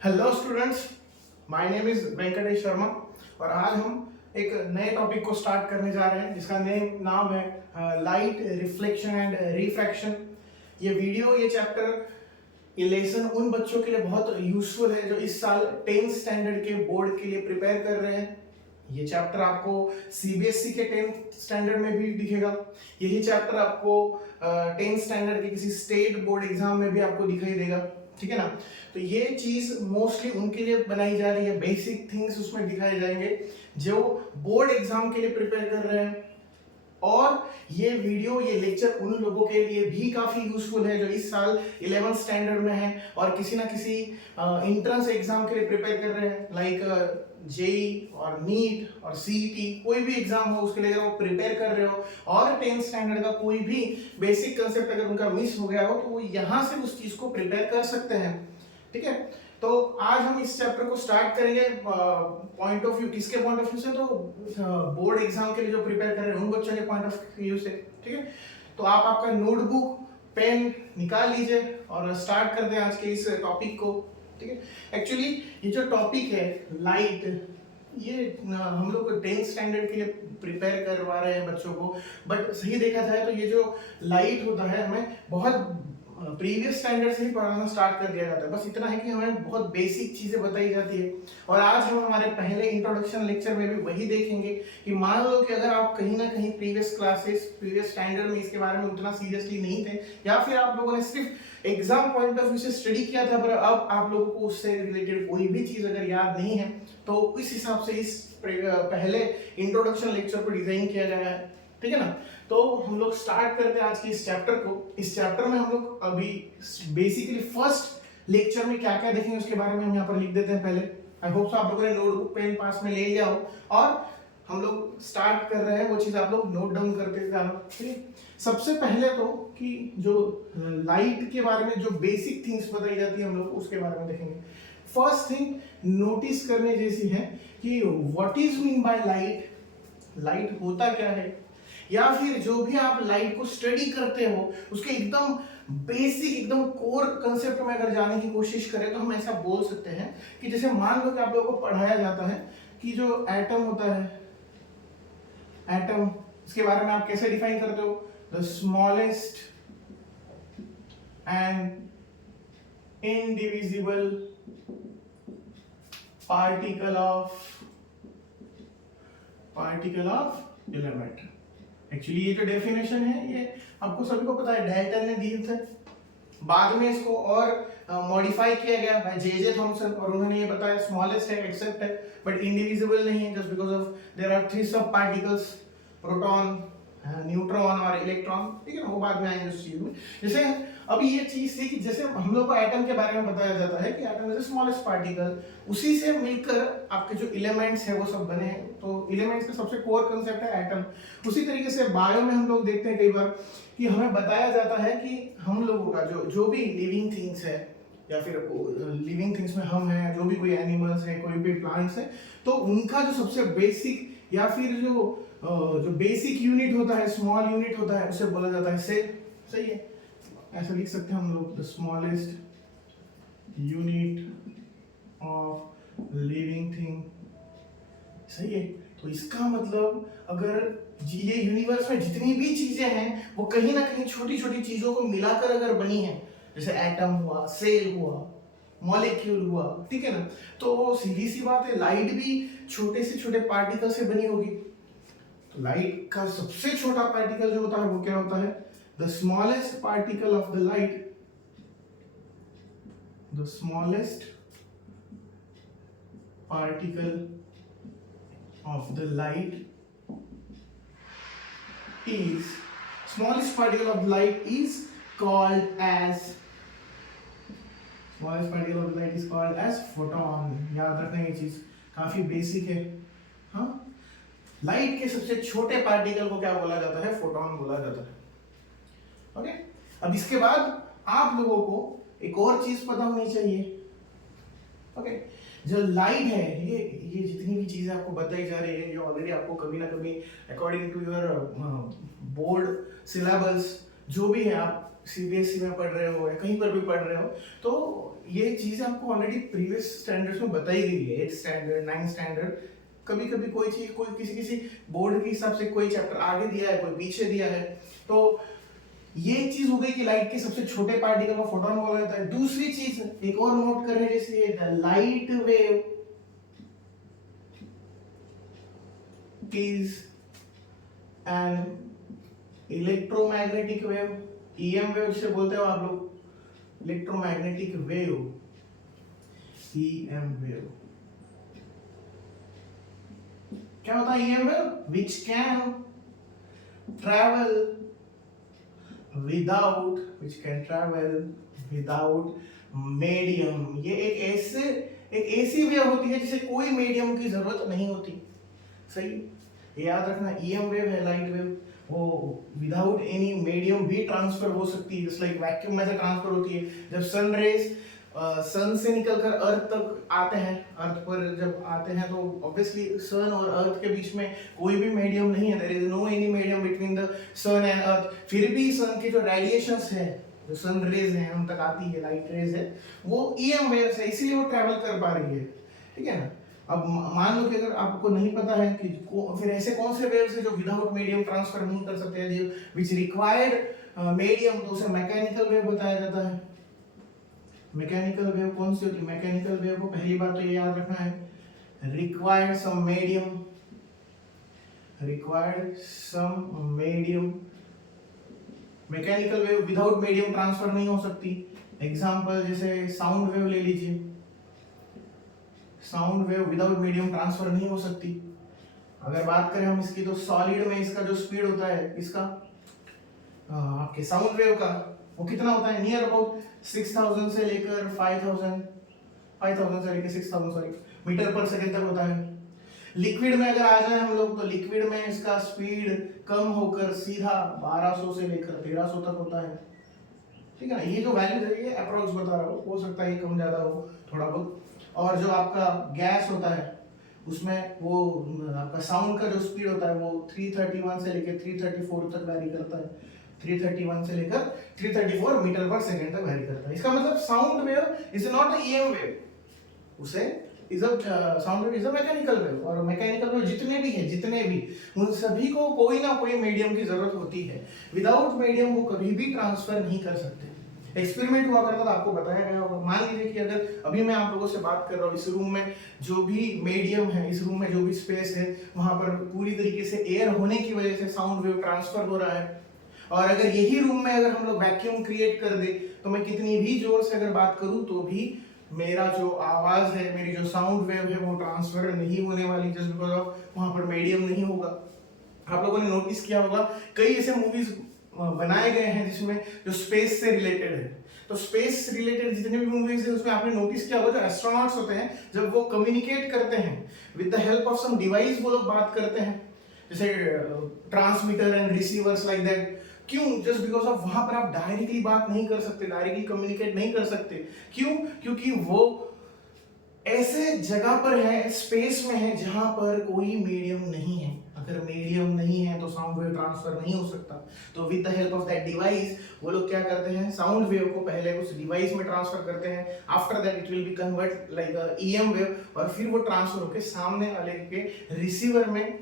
Hello students, my name is Venkatesh Sharma और आज हम एक नए टॉपिक को स्टार्ट करने जा रहे हैं जिसका नाम है लाइट रिफ्लेक्शन एंड रिफ्रैक्शन। ये चैप्टर ये लेसन उन बच्चों के लिए बहुत यूजफुल है जो इस साल 10th स्टैंडर्ड के बोर्ड के लिए प्रिपेयर कर रहे हैं। ये चैप्टर आपको सीबीएसई के 10th स्टैंडर्ड में भी दिखेगा। यही चैप्टर आपको 10th स्टैंडर्ड के किसी स्टेट बोर्ड एग्जाम में भी आपको दिखाई देगा, ठीक है ना। तो ये चीज मोस्टली उनके लिए बनाई जा रही है, बेसिक थिंग्स उसमें दिखाए जाएंगे जो बोर्ड एग्जाम के लिए प्रिपेयर कर रहे हैं। और ये लेक्चर उन लोगों के लिए भी काफी यूजफुल है जो इस साल 11th स्टैंडर्ड में है और किसी ना किसी एंट्रेंस एग्जाम के लिए प्रिपेयर कर रहे हैं, लाइक जेई और नीट और सीईटी, कोई भी एग्जाम हो उसके लिए अगर वो प्रिपेयर कर रहे हो और 10th स्टैंडर्ड का कोई भी बेसिक कंसेप्ट अगर उनका मिस हो गया हो तो वो यहाँ से उस चीज को प्रिपेयर कर सकते हैं, ठीक है। तो आज हम इस चैप्टर को स्टार्ट करेंगे पॉइंट ऑफ व्यू, किसके पॉइंट ऑफ व्यू से, तो बोर्ड एग्जाम के लिए जो प्रिपेयर कर रहे हैं उन बच्चों के पॉइंट ऑफ व्यू से, ठीक है। तो आप आपका नोटबुक पेन निकाल लीजिए और स्टार्ट कर दें आज के इस टॉपिक को, ठीक है। एक्चुअली ये जो टॉपिक है लाइट, ये हम लोग 10th स्टैंडर्ड के लिए प्रिपेयर करवा रहे हैं बच्चों को, बट सही देखा जाए तो ये जो लाइट होता है हमें बहुत प्रीवियस स्टैंडर्ड से ही पढ़ाना स्टार्ट कर दिया जाता है। बस इतना है कि हमें बहुत बेसिक चीजें बताई जाती है और आज हम हमारे पहले इंट्रोडक्शन लेक्चर में भी वही देखेंगे कि मान लो कि अगर आप कहीं ना कहीं प्रीवियस स्टैंडर्ड में इसके बारे में उतना सीरियसली नहीं थे या फिर आप लोगों ने सिर्फ एग्जाम पॉइंट ऑफ व्यू से स्टडी किया था पर अब आप लोगों को उससे रिलेटेड कोई भी चीज अगर याद नहीं है तो इस हिसाब से इस पहले इंट्रोडक्शन लेक्चर को डिजाइन किया गया है, ठीक है ना। तो हम लोग स्टार्ट करते हैं आज के इस चैप्टर को। इस चैप्टर में हम लोग अभी बेसिकली फर्स्ट लेक्चर में क्या क्या देखेंगे उसके बारे में हम यहाँ पर लिख देते हैं पहले। आई होप सो आप लोगों ने नोटबुक पेन पास में ले लिया हो और हम लोग स्टार्ट कर रहे हैं, वो चीज आप लोग नोट डाउन करते जाना, ठीक है। सबसे पहले तो कि जो लाइट के बारे में जो बेसिक थिंग्स बताई जाती है हम लोग उसके बारे में देखेंगे। फर्स्ट थिंग नोटिस करने जैसी है कि what is mean by light, light होता क्या है, या फिर जो भी आप लाइट को स्टडी करते हो उसके एकदम बेसिक एकदम कोर कंसेप्ट में अगर जाने की कोशिश करें तो हम ऐसा बोल सकते हैं कि जैसे मान लो कि आप लोगों को पढ़ाया जाता है कि जो एटम होता है, एटम, इसके बारे में आप कैसे डिफाइन करते हो, the smallest and indivisible particle of element. Actually ये जो डेफिनेशन है ये आपको सभी को पता है, डाल्टन ने दी थी। बाद में इसको और मॉडिफाई किया गया बाय जे थॉमसन और उन्होंने ये बताया स्मॉलेस्ट है, एक्सेप्ट है, बट इंडिविजिबल नहीं है, just because of there are 3 sub particles, proton, neutron और इलेक्ट्रॉन, ठीक है ना। वो बाद में आएंगे उस चीज में। जैसे अभी ये चीज थी कि जैसे हम लोग को एटम के बारे में बताया जाता है कि atom is the smallest particle, उसी से मिलकर आपके जो एलिमेंट्स है वो सब बने हैं। तो एलिमेंट्स का सबसे कोर कंसेप्ट है एटम। उसी तरीके से बायो में हम लोग देखते हैं कई बार कि हमें बताया जाता है कि हम लोगों का जो भी लिविंग थिंग्स है या फिर लिविंग थिंग्स में हम हैं, जो भी कोई एनिमल्स है, कोई भी प्लांट्स है, तो उनका जो सबसे बेसिक या फिर जो बेसिक यूनिट होता है, स्मॉल यूनिट होता है, उसे बोला जाता है सेल। सही है, ऐसा लिख सकते हैं हम लोग, the smallest unit of living thing. सही है। तो इसका मतलब अगर ये यूनिवर्स में जितनी भी चीजें हैं वो कहीं ना कहीं छोटी छोटी चीजों को मिलाकर अगर बनी है, जैसे एटम हुआ, सेल हुआ, मॉलिक्यूल हुआ, ठीक है ना। तो सीधी सी बात है लाइट भी छोटे से छोटे पार्टिकल से बनी होगी। तो लाइट का सबसे छोटा पार्टिकल जो होता है वो क्या होता है, the smallest particle of the light, the smallest particle of the light is smallest particle of light is called as photon। याद रखना ये चीज काफी बेसिक है। हाँ, लाइट के सबसे छोटे पार्टिकल को क्या बोला जाता है, फोटोन बोला जाता है। ओके, अब इसके बाद आप लोगों को एक और चीज पता होनी चाहिए। ओके, जो लाइट है ये जितनी भी चीजें आपको बताई जा रही है ये ऑलरेडी आपको कभी ना कभी according to your board syllabus जो भी है आप सीबीएसई में पढ़ रहे हो या कहीं पर भी पढ़ रहे हो, तो ये चीज़ें आपको ऑलरेडी प्रीवियस स्टैंडर्ड्स में बताई गई है, 8th स्टैंडर्ड 9th स्टैंडर्ड। कभी कभी कोई चीज़ कोई किसी किसी बोर्ड के हिसाब से कोई चैप्टर आगे दिया है, कोई पीछे दिया है। तो ये चीज हो गई कि लाइट के सबसे छोटे पार्टिकल को फोटॉन बोला जाता है। दूसरी चीज एक और नोट करने जैसी है, the light wave is an electromagnetic wave. EM wave जिसे बोलते हो आप लोग, इलेक्ट्रोमैग्नेटिक वेव, ईएम वेव। क्या होता है EM wave? Which can travel without medium. ये एक ऐसी वेव होती है जिसे कोई मीडियम की जरूरत नहीं होती। सही, याद रखना। ईएम वेव है लाइट वेव, वो विदाउट एनी मीडियम भी ट्रांसफर हो सकती है, जस्ट लाइक वैक्यूम में से ट्रांसफर होती है। जब सन रेज सन से निकलकर अर्थ तक आते हैं, अर्थ पर जब आते हैं, तो ऑब्वियसली सन और अर्थ के बीच में कोई भी मीडियम नहीं है, there is no any medium between the sun and earth. फिर भी सन के जो रेडिएशंस है, जो सन रेज हैं उन तक आती है, लाइट रेज है, वो ईएम वेव्स है, इसीलिए वो ट्रैवल कर पा रही है। ठीक है ना। अब मान लो कि अगर आपको नहीं पता है कि फिर ऐसे कौन से वेव्स है जो विदाउट मीडियम ट्रांसफर नहीं कर सकते हैं, विच रिक्वायर्ड मीडियम, तो उसे मैकेनिकल वेव बताया जाता है। मैकेनिकल वेव कौन सी होती है? मैकेनिकल वेव को पहली बात तो ये याद रखना है, required some medium, mechanical wave without medium transfer नहीं हो सकती। एग्जांपल जैसे साउंड वेव ले लीजिए, sound wave without medium transfer नहीं हो सकती। अगर बात करें हम इसकी, तो सॉलिड में इसका जो स्पीड होता है, इसका आपके साउंड वेव का, वो कितना होता है? नियर अबाउट 6000 से लेकर 5000 से लेकर 6000 सॉरी मीटर पर सेकंड तक होता है। लिक्विड में अगर आ जाए हम लोग, तो लिक्विड में इसका स्पीड कम होकर सीधा 1200 से लेकर 1300 तक होता है। ठीक है ना। ये जो वैल्यू है ये अप्रोक्स बता रहा हूँ, हो सकता है ये कम ज्यादा हो थोड़ा बहुत। और जो आपका गैस होता है, उसमें वो आपका साउंड का जो स्पीड होता है वो 331 से लेकर 334 तक वैरी करता है। 331 से लेकर 334 मीटर पर सेकंड तक वैरी करता है। इसका मतलब sound wave is not a EM wave, उसे is a sound wave is a mechanical wave. और मैकेनिकल वेव जितने भी उन सभी को कोई ना कोई मीडियम की जरूरत होती है। विदाउट मीडियम वो कभी भी ट्रांसफर नहीं कर सकते। एक्सपेरिमेंट हुआ करता था, आपको बताया गया होगा। मान लीजिए कि अगर अभी मैं आप लोगों से बात कर रहा हूँ, इस रूम में जो भी मीडियम है, इस रूम में जो भी स्पेस है, वहां पर पूरी तरीके से एयर होने की वजह से साउंड वेव ट्रांसफर हो रहा है। और अगर यही रूम में अगर हम लोग वैक्यूम क्रिएट कर दे, तो मैं कितनी भी जोर से अगर बात करूं तो भी मेरा जो आवाज है, मेरी जो साउंड वेव है, वो ट्रांसफर नहीं होने वाली, जस्ट बिकॉज ऑफ वहां पर मीडियम नहीं होगा। आप लोगों ने नोटिस किया होगा, कई ऐसे मूवीज बनाए गए हैं जिसमें जो स्पेस से रिलेटेड है। तो स्पेस से रिलेटेड जितने भी मूवीज है, उसमें आपने नोटिस किया होगा, जो एस्ट्रोनॉट्स होते हैं, जब वो कम्युनिकेट करते हैं with the help of some device, वो लोग बात करते हैं, जैसे transmitter and receivers like that. क्यों? जस्ट बिकॉज ऑफ वहां पर आप डायरेक्टली बात नहीं कर सकते, डायरेक्टली कम्युनिकेट नहीं कर सकते। क्यों? क्योंकि वो ऐसे जगह पर है, स्पेस में है, जहां पर कोई मीडियम नहीं है। अगर मीडियम नहीं है तो साउंड वेव ट्रांसफर नहीं हो सकता। तो with the help of that device वो लोग क्या करते हैं, साउंड वेव को पहले उस डिवाइस में ट्रांसफर करते हैं। After that it will B convert like EM wave, और फिर वो ट्रांसफर होकर सामने वाले के रिसीवर में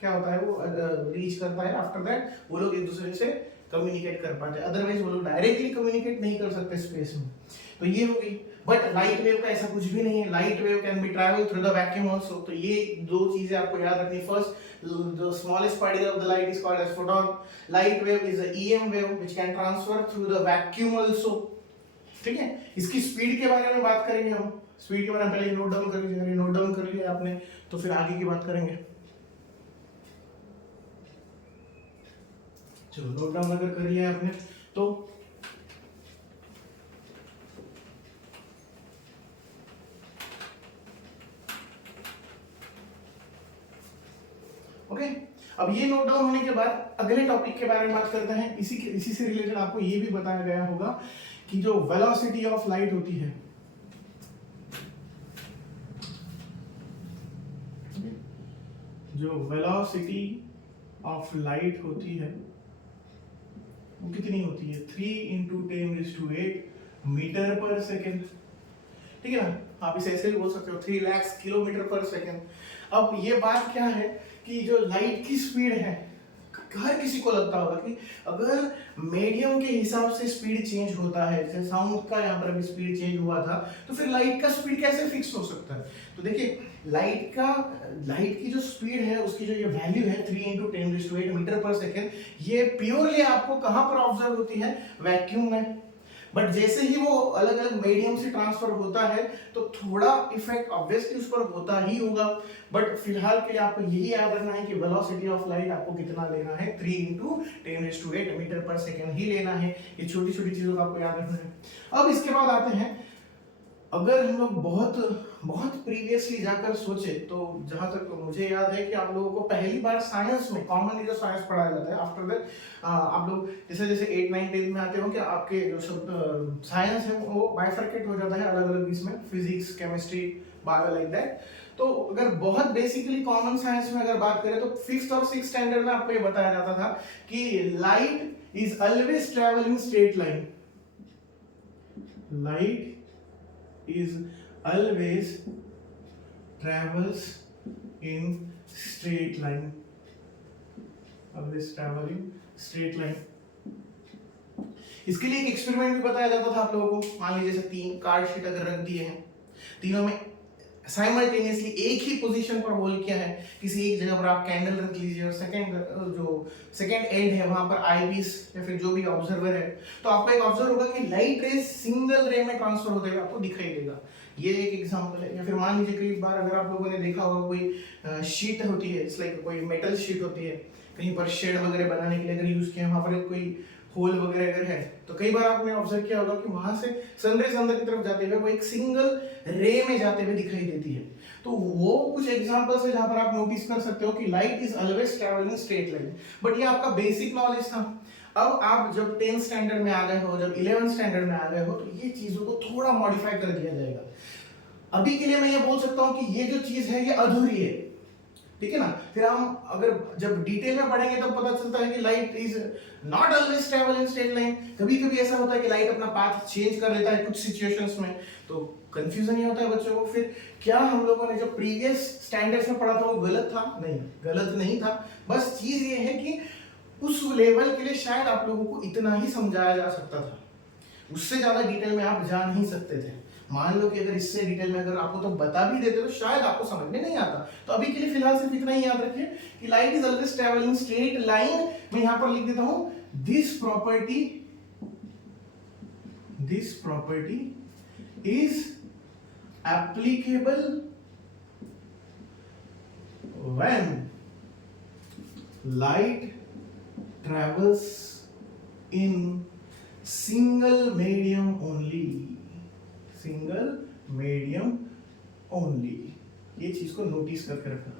क्या होता है, वो रीच करता है। आफ्टर दैट वो लोग एक दूसरे से कम्युनिकेट कर पाते हैं, अदरवाइज वो लोग डायरेक्टली कम्युनिकेट नहीं कर सकते स्पेस में। तो ये हो गई। बट लाइट वेव का ऐसा कुछ भी नहीं है। Light wave can be travel through the vacuum also. तो ये दो चीजें आपको याद रखनी। First, the smallest particle of the light is called as photon. Light wave is a EM wave which can transfer through the vacuum also. ठीक है। इसकी स्पीड के बारे में बात करेंगे हम। स्पीड के बारे में पहले नोट डाउन कर लीजिए। नोट डाउन कर लिया आपने तो फिर आगे की बात करेंगे। चलो, नोट डाउन अगर कर लिया आपने तो ओके। अब ये नोट डाउन होने के बाद अगले टॉपिक के बारे में बात करते हैं। इसी से रिलेटेड आपको ये भी बताया गया होगा कि जो वेलोसिटी ऑफ लाइट होती है, जो वेलोसिटी ऑफ लाइट होती है वो कितनी होती है 3 × 10⁸ मीटर पर सेकेंड, ठीक है ना। आप इसे ऐसे भी बोल सकते हो 3 लाख किलोमीटर पर सेकेंड। अब ये बात क्या है कि जो लाइट की स्पीड है, हर किसी को लगता होगा कि अगर मीडियम के हिसाब से स्पीड चेंज होता है, जैसे साउंड का यहाँ पर भी स्पीड चेंज हुआ था, तो फिर लाइट का स्पीड कैसे फिक्स हो सकता है। तो देखिए लाइट की जो स्पीड है, उसकी जो ये वैल्यू है 3 × 10⁸ मीटर पर सेकेंड, ये प्योरली आपको कहाँ पर ऑब्जर्व होती है, वैक्यूम में। बट जैसे ही वो अलग अलग मीडियम से ट्रांसफर होता है तो थोड़ा इफेक्ट ऑब्वियसली उस पर होता ही होगा। बट फिलहाल के लिए आपको यही याद रखना है कि वेलोसिटी ऑफ लाइट आपको कितना लेना है, 3 × 10⁸ मीटर पर सेकेंड ही लेना है। ये छोटी छोटी चीजों को आपको याद रखना है। अब इसके बाद आते हैं, अगर हम लोग बहुत प्रीवियसली जाकर सोचे तो जहां तक मुझे याद है कि आप लोगों को पहली बार साइंस में कॉमनली जो साइंस पढ़ाया जाता है, आफ्टर दैट आप लोग जैसे जैसे 8, 9, 10 में आते हो कि आपके जो सब साइंस है वो बाइफरकेट हो जाता है अलग अलग इसमें, physics, chemistry, bio, like that. तो अगर बहुत बेसिकली कॉमन साइंस में अगर बात करें तो 5th और 6th स्टैंडर्ड में आपको ये बताया जाता था कि light is always travelling straight line. Light is always travels in straight line, always travel in straight line। इसके लिए एक एक्सपेरिमेंट भी बताया जाता था आप लोगों को। मान लीजिए जैसे 3 कार्ड शीट अगर रख दिए हैं, तीनों में साइमल्टेनियसली एक ही पोजीशन पर होल्ड किया है, किसी एक जगह पर आप कैंडल रख लीजिए और सेकंड एंड है वहां पर आईपीस या फिर जो भी ऑब्जर्वर है, तो आपको एक ऑब्जर्व होगा कि लाइट रेज सिंगल रे में ट्रांसफर होते हुए आपको दिखाई देगा। ये एक एग्जांपल है। या फिर मान लीजिए कई बार अगर आप लोगों ने देखा होगा कोई शीट होती है, इट्स लाइक कोई मेटल शीट होती है, कहीं पर शेड वगैरह बनाने के लिए अगर यूज किया, वहां पर कोई होल वगैरह अगर है तो कई बार आपने ऑब्जर्व किया होगा कि वहां से सनरेज अंदर की तरफ जाते हुए वो एक सिंगल रे में जाते हुए दिखाई देती है। तो वो कुछ एग्जांपल्स है जहां पर आप नोटिस कर सकते हो कि light is always travelling straight line. But ये आपका बेसिक नॉलेज था। अब आप जब 10th स्टैंडर्ड में आ गए हो, जब 11th स्टैंडर्ड में आ गए हो, तो ये चीजों को थोड़ा मॉडिफाई कर दिया जाएगा। अभी के लिए मैं ये बोल सकता हूं कि ये जो चीज है ये अधूरी है, ठीक है ना। फिर हम अगर जब डिटेल में पढ़ेंगे तब पता चलता है कि light is not always travel in straight line. कभी कभी ऐसा होता है कि लाइट अपना पाथ चेंज कर लेता है कुछ सिचुएशंस में, तो कंफ्यूजन ही होता है बच्चों को। फिर क्या हम लोगों ने जो प्रीवियस स्टैंडर्ड्स में पढ़ा था वो गलत था? नहीं, गलत नहीं था। बस चीज ये है कि उस लेवल के लिए शायद आप लोगों को इतना ही समझाया जा सकता था, उससे ज्यादा डिटेल में आप जा नहीं सकते थे। मान लो कि अगर इससे डिटेल में अगर आपको तो बता भी देते तो शायद आपको समझ में नहीं आता। तो अभी के लिए फिलहाल सिर्फ इतना ही याद रखिए कि light is always travelling straight line. मैं यहां पर लिख देता हूं this property is applicable when light travels in single medium only. Single medium only, ये चीज को नोटिस करके रखना।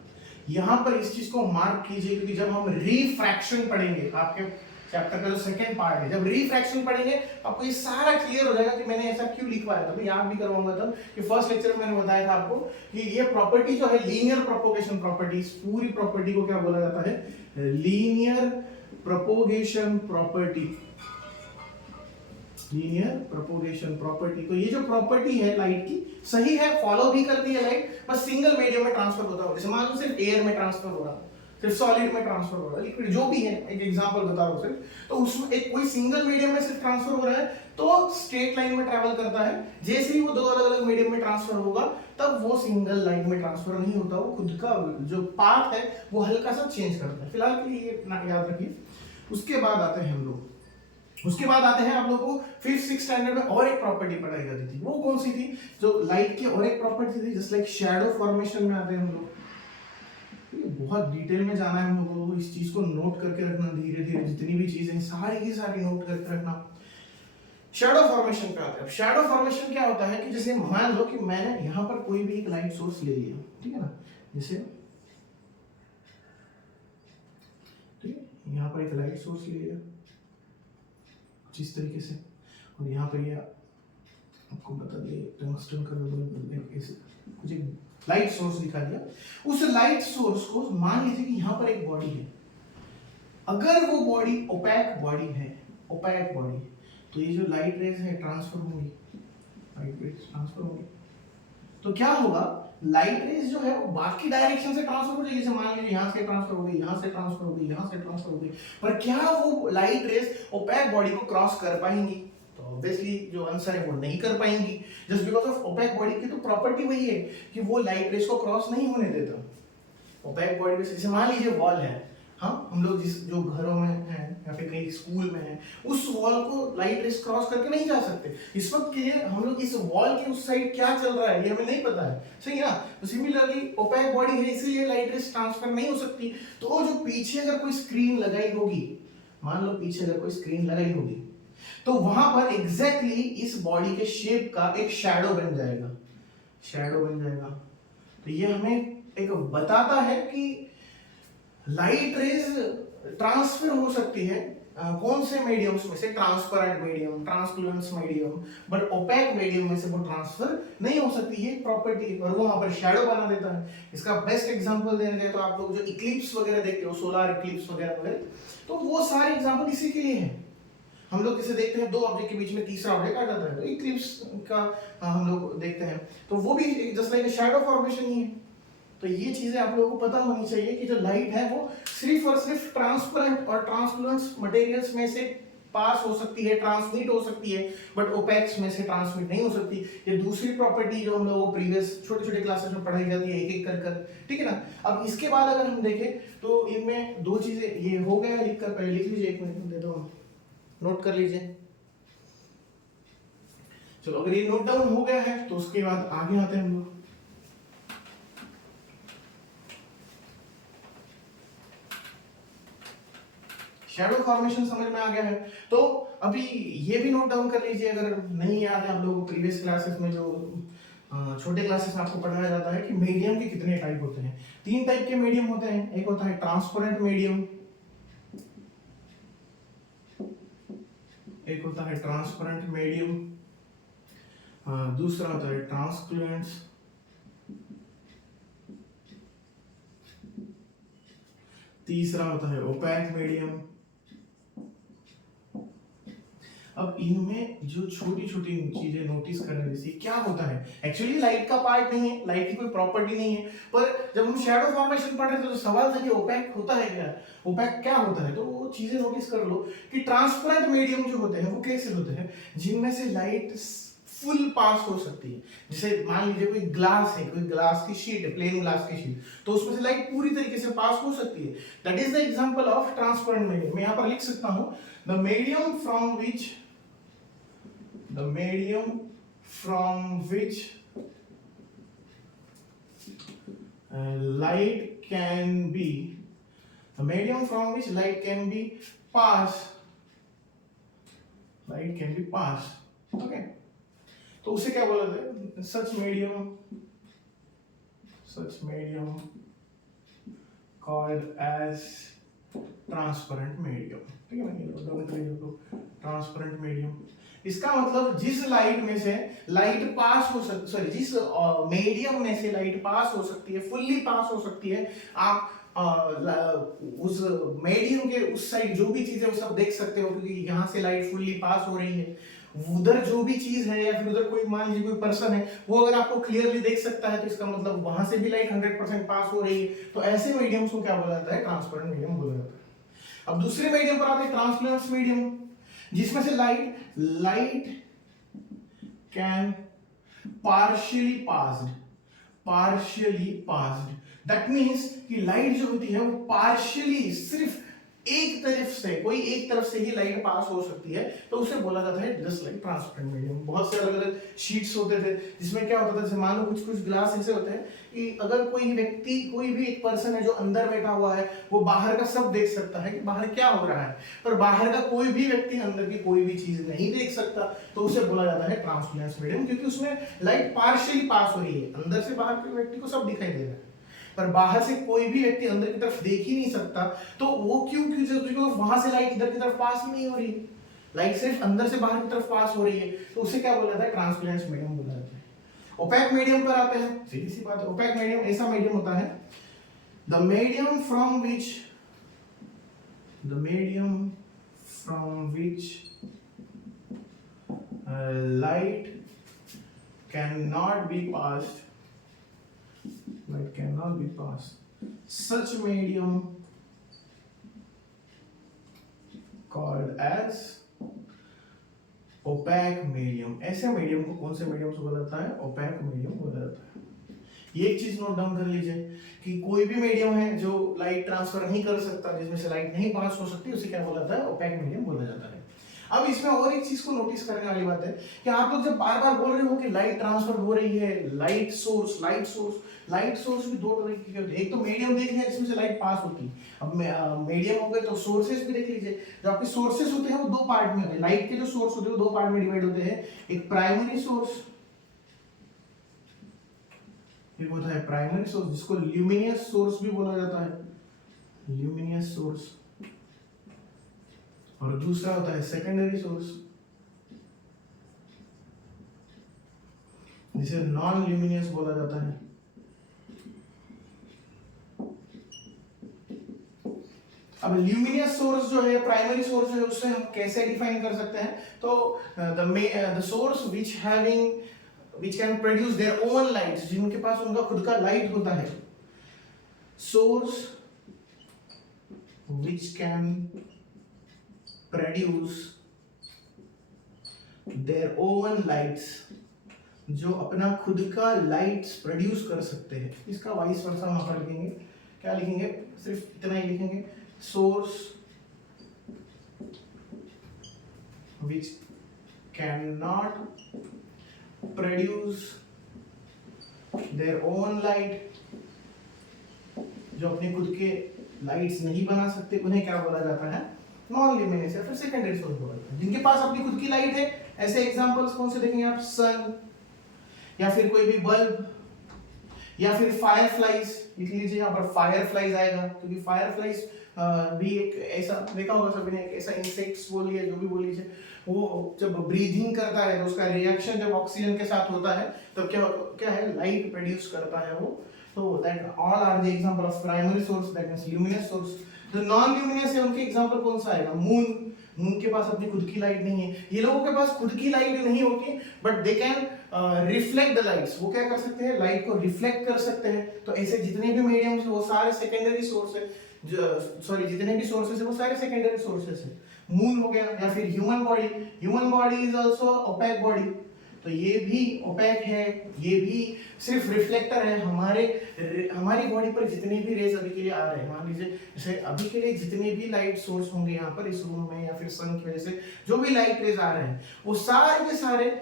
यहां पर इस चीज को मार्क कीजिए क्योंकि जब हम रिफ्रैक्शन पढ़ेंगे, आपके चैप्टर का जो सेकंड पार्ट है, जब रिफ्रैक्शन पढ़ेंगे आपको ये सारा क्लियर हो जाएगा कि मैंने ऐसा क्यों लिखवाया था। मैं याद भी करवाऊंगा तब कि फर्स्ट लेक्चर में मैंने बताया था आपको कि ये प्रॉपर्टी जो है लीनियर प्रोपोगेशन प्रॉपर्टी, इस पूरी प्रॉपर्टी को क्या बोला जाता है? Linear propagation property. Linear propagation property. तो ये जो प्रॉपर्टी है लाइट की सही है, फॉलो भी करती है लाइट, बस सिंगल मीडियम में ट्रांसफर होता है। जैसे मान लो सिर्फ एयर में ट्रांसफर हो रहा, सिर्फ सॉलिड में ट्रांसफर हो रहा, लिक्विड जो भी है, एक एग्जांपल बता रहा हूं सिर्फ, तो उसमें एक कोई सिंगल मीडियम में सिर्फ ट्रांसफर हो रहा है तो स्ट्रेट लाइन में ट्रैवल करता है। जैसे ही वो दो अलग अलग मीडियम में ट्रांसफर होगा तब वो सिंगल लाइन में ट्रांसफर नहीं होता, वो खुद का जो पाथ है वो हल्का सा चेंज करता है। फिलहाल के लिए ये याद रखिए। उसके बाद आते हैं हम लोग, उसके बाद आते हैं आप लोगों को 5th 6th स्टैंडर्ड में और एक प्रॉपर्टी पढ़ाई जाती थी। वो कौन सी थी? जो लाइट की और एक प्रॉपर्टी थी, जस्ट लाइक शैडो फॉर्मेशन में आते हैं हम लोग। बहुत डिटेल में जाना है हम लोगों को, इस चीज को नोट करके रखना, धीरे धीरे जितनी भी चीजें सारी की सारी नोट करके रखना। शैडो फॉर्मेशन पे आते हैं। शैडो फॉर्मेशन क्या होता है कि जैसे मान लो कि मैंने यहाँ पर कोई भी एक लाइट सोर्स ले लिया, ठीक है ना, जैसे ठीक है, यहाँ पर एक लाइट सोर्स ले लिया जिस तरीके से, और यहाँ पर ये आपको बता दिए टंगस्टन का कुछ एक लाइट सोर्स दिखा दिया। उस लाइट सोर्स को मान लीजिए कि यहाँ पर एक बॉडी है। अगर वो बॉडी ओपैक बॉडी है ओपैक बॉडी, तो ये जो लाइट रेज है ट्रांसफर होंगी, लाइट रेज ट्रांसफर होंगी, तो क्या होगा, लाइट रेज जो है वो बाकी डायरेक्शन से ट्रांसफर हो जाएगी, जैसे मान लीजिए यहाँ से ट्रांसफर हो गई, यहाँ से ट्रांसफर हो गई, यहाँ से ट्रांसफर हो गई, पर क्या वो लाइट रेज ओपैक बॉडी को क्रॉस कर पाएंगी? तो ऑब्वियसली जो आंसर है वो नहीं कर पाएंगी, just because of opaque body की तो प्रॉपर्टी वही है कि वो लाइट रेज को क्रॉस नहीं होने देता। ओपैक बॉडी में जैसे मान लीजिए वॉल है, हाँ, हम लोग जिस जो घरों में हैं या फिर कहीं स्कूल में हैं, उस वॉल को लाइट रेज क्रॉस करके नहीं जा सकते। इस वक्त के लिए हम लोग इस वॉल के उस साइड क्या चल रहा है ये हमें नहीं पता है, सही है ना। तो सिमिलरली ओपैक बॉडी है, इसीलिए लाइट रेज ट्रांसफर नहीं हो सकती। तो जो पीछे अगर कोई स्क्रीन लगाई होगी, मान लो पीछे अगर कोई स्क्रीन लगाई होगी, तो वहां पर एग्जैक्टली इस बॉडी के शेप का एक शैडो बन जाएगा, शैडो बन जाएगा। तो ये हमें एक बताता है कि लाइट रेज ट्रांसफर हो सकती है कौन से मीडियम्स में से, transparent medium, transparent medium, but opaque medium में से वो ट्रांसफर नहीं हो सकती, ये प्रॉपर्टी, और वो वहां पर शैडो बना देता है। इसका बेस्ट एग्जांपल देने जाए तो आप लोग जो इक्लिप्स वगैरह देखते हो, सोलर इक्लिप्स वगैरह वगैरह, तो वो सारे एग्जांपल इसी के लिए हैं। हम लोग जैसे देखते हैं दो ऑब्जेक्ट के बीच में तीसरा ऑब्जेक्ट आ जाता है, तो इक्लिप्स का हम लोग देखते हैं, तो वो भी जस्ट लाइक शैडो फॉर्मेशन ही है। तो ये चीजें आप लोगों को पता होनी चाहिए कि जो लाइट है वो सिर्फ और सिर्फ ट्रांसपेरेंट और ट्रांसपेरेंट मटेरियल्स में से पास हो सकती है, ट्रांसमिट हो सकती है, बट ओपैक्स में से ट्रांसमिट नहीं हो सकती। ये दूसरी प्रॉपर्टी जो हम लोगों को प्रीवियस छोटे छोटे क्लासेस में पढ़ाई जाती है एक एक कर कर, ठीक है ना। अब इसके बाद अगर हम देखें तो इनमें दो चीजें, ये हो गया लिख कर, पहले लिख लीजिए, एक मिनट दे दो, नोट कर लीजिए। चलो अगर ये नोट डाउन हो गया है तो उसके बाद आगे आते हैं हम लोग। शैडो फॉर्मेशन समझ में आ गया है, तो अभी ये भी नोट डाउन कर लीजिए अगर नहीं याद है आप लोगों को, प्रीवियस क्लासेस में जो छोटे क्लासेस में आपको पढ़ाया जाता है कि मीडियम के कितने टाइप होते हैं। 3 टाइप के मीडियम होते हैं, एक होता है ट्रांसपेरेंट मीडियम, एक होता है ट्रांसपेरेंट मीडियम, दूसरा होता है ट्रांसपेरेंट, तीसरा होता है ओपैक मीडियम। अब इनमें जो छोटी छोटी चीजें नोटिस करने जैसी, क्या होता है, एक्चुअली लाइट का पार्ट नहीं है, लाइट की कोई प्रॉपर्टी नहीं है, पर जब हम शैडो फॉर्मेशन पढ़ रहे थे तो सवाल था कि ओपैक होता है क्या, ओपैक क्या होता है, तो वो चीजें नोटिस कर लो कि ट्रांसपेरेंट मीडियम जो होते हैं वो कैसे होते हैं, जिनमें से लाइट फुल पास हो सकती है। जैसे मान लीजिए कोई ग्लास है, कोई ग्लास की शीट है, प्लेन ग्लास की शीट, तो उसमें से लाइट पूरी तरीके से पास हो सकती है, that is the example of transparent medium. मैं यहां पर लिख सकता हूं the medium from which light can be, the medium from which light can be passed, okay, तो उसे क्या बोला जाता है, such medium called as transparent medium, ठीक है ना, ट्रांसपेरेंट मीडियम। इसका मतलब जिस लाइट में से लाइट पास हो सकती, सॉरी जिस मीडियम में से लाइट पास हो सकती है, फुल्ली पास हो सकती है, आप उस मीडियम के उस साइड जो भी चीज है वो सब देख सकते हो, क्योंकि यहाँ से लाइट फुल्ली पास हो रही है, उधर जो भी चीज है या फिर उधर कोई मान लीजिए कोई पर्सन है वो अगर आपको क्लियरली देख सकता है, तो इसका मतलब वहां से भी लाइट 100% पास हो रही है। तो ऐसे मीडियम्स को क्या बोला जाता है, ट्रांसपेरेंट मीडियम बोला जाता है। अब दूसरे मीडियम पर आते हैं ट्रांसपेरेंट मीडियम, जिसमें से light can partially passed, that means कि लाइट जो होती है वो पार्शियली, सिर्फ एक तरफ से, कोई एक तरफ से ही लाइट पास हो सकती है, तो उसे बोला जाता है जस्ट लाइक ट्रांसपेरेंट मीडियम। बहुत से अलग अलग शीट्स होते थे जिसमें क्या होता था, जैसे मान लो कुछ ग्लास ऐसे होते हैं कि अगर कोई व्यक्ति, कोई भी एक पर्सन है जो अंदर बैठा हुआ है, वो बाहर का सब देख सकता है कि बाहर क्या हो रहा है, पर बाहर का कोई भी व्यक्ति अंदर की कोई भी चीज नहीं देख सकता, तो उसे बोला जाता है ट्रांसपेरेंट मीडियम, क्योंकि उसमें लाइट पार्शियली पास हो रही है, अंदर से बाहर के व्यक्ति को सब दिखाई दे रहा है, पर बाहर से कोई भी व्यक्ति अंदर की तरफ देख ही नहीं सकता। तो वो क्यों वहां से लाइट इधर की तरफ पास ही नहीं हो रही, लाइट सिर्फ अंदर से बाहर की तरफ पास हो रही है, तो उसे क्या बोला जाता है, ट्रांसपेरेंट मीडियम बोला जाता है। ओपैक मीडियम पर आते हैं, सीधी सी बात है, ओपैक मीडियम ऐसा मीडियम होता है the medium from which light cannot be passed, such medium called as opaque medium. ऐसे मीडियम को कौन से मीडियम से बोला जाता है? ओपैक मीडियम बोला जाता है। ये एक चीज नोट डाउन कर लीजिए कि कोई भी मीडियम है जो लाइट ट्रांसफर नहीं कर सकता, जिसमें से लाइट नहीं पास हो सकती, उसे क्या बोला जाता है? ओपैक मीडियम बोला जाता है। अब इसमें और एक चीज को नोटिस करने वाली बात है कि आप लोग जब बार बार बोल रहे हो कि लाइट ट्रांसफर हो रही है, लाइट सोर्स भी दो तरह के होते हैं। एक तो मीडियम देख लिया जिसमें से लाइट पास होती है। अब मीडियम हो गए तो सोर्सेस भी देख लीजिए। जो आपके सोर्सेस होते हैं वो दो पार्ट में होते हैं। लाइट के जो सोर्स होते हैं वो दो पार्ट में डिवाइड होते हैं। एक प्राइमरी सोर्स, एक होता है प्राइमरी सोर्स जिसको ल्यूमिनियस सोर्स भी बोला जाता है, ल्यूमिनियस सोर्स, और दूसरा होता है सेकेंडरी सोर्स जिसे नॉन ल्यूमिनियस बोला जाता है। अब ल्यूमिनियस सोर्स जो है, प्राइमरी सोर्स है, उससे हम कैसे डिफाइन कर सकते हैं? तो the source which can produce their own lights, जिनके पास उनका खुद का लाइट होता है। Source which can produce their own lights, जो अपना खुद का लाइट्स प्रोड्यूस कर सकते हैं। इसका वाइस वर्सा वहां पर लिखेंगे, क्या लिखेंगे? सिर्फ इतना ही लिखेंगे, source which cannot produce their own light, जो अपने खुद के लाइट्स नहीं बना सकते, उन्हें क्या बोला जाता है? नॉन ल्यूमिनियस या फिर सेकेंडरी सोर्स बोला जाता है। जिनके पास अपनी खुद की लाइट है, ऐसे एग्जांपल्स कौन से देखेंगे आप? सन, या फिर कोई भी बल्ब, या फिर फायरफ्लाइज। लिख लीजिए यहाँ पर फायरफ्लाइज आएगा, क्योंकि फायरफ्लाइज भी एक ऐसा देखा होगा सभी ने, एक ऐसा इंसेक्ट्स बोल लिया, जो भी बोल लीजिए, वो जब ब्रीदिंग करता है तो उसका रिएक्शन जब ऑक्सीजन के साथ होता है तब क्या क्या है? लाइट प्रोड्यूस करता है वो। तो that all are the example of primary source, that means luminous source. जो नॉन ल्यूमिनियस है उनके एग्जांपल कौन सा आएगा? मून के पास अपनी खुद की लाइट नहीं है। ये लोगों के पास खुद की लाइट नहीं होती, but they can reflect the lights. वो क्या कर सकते हैं? लाइट को रिफ्लेक्ट कर सकते हैं। तो ऐसे जितने भी मीडियम्स है वो सारे सेकेंडरी सोर्स है, जितने भी सोर्सेस है वो सारे सेकेंडरी सोर्सेस है। मून हो गया, या फिर human body is also opaque body, तो ये भी ओपेक है, ये भी सिर्फ रिफ्लेक्टर है। हमारी बॉडी पर जितने भी रेज अभी के लिए आ रहे हैं, मान लीजिए जैसे अभी के लिए जितने भी लाइट सोर्स होंगे यहाँ पर इस रूम में, या फिर सन की वजह से जो भी लाइट रेज आ रहे हैं, वो सारे के सारे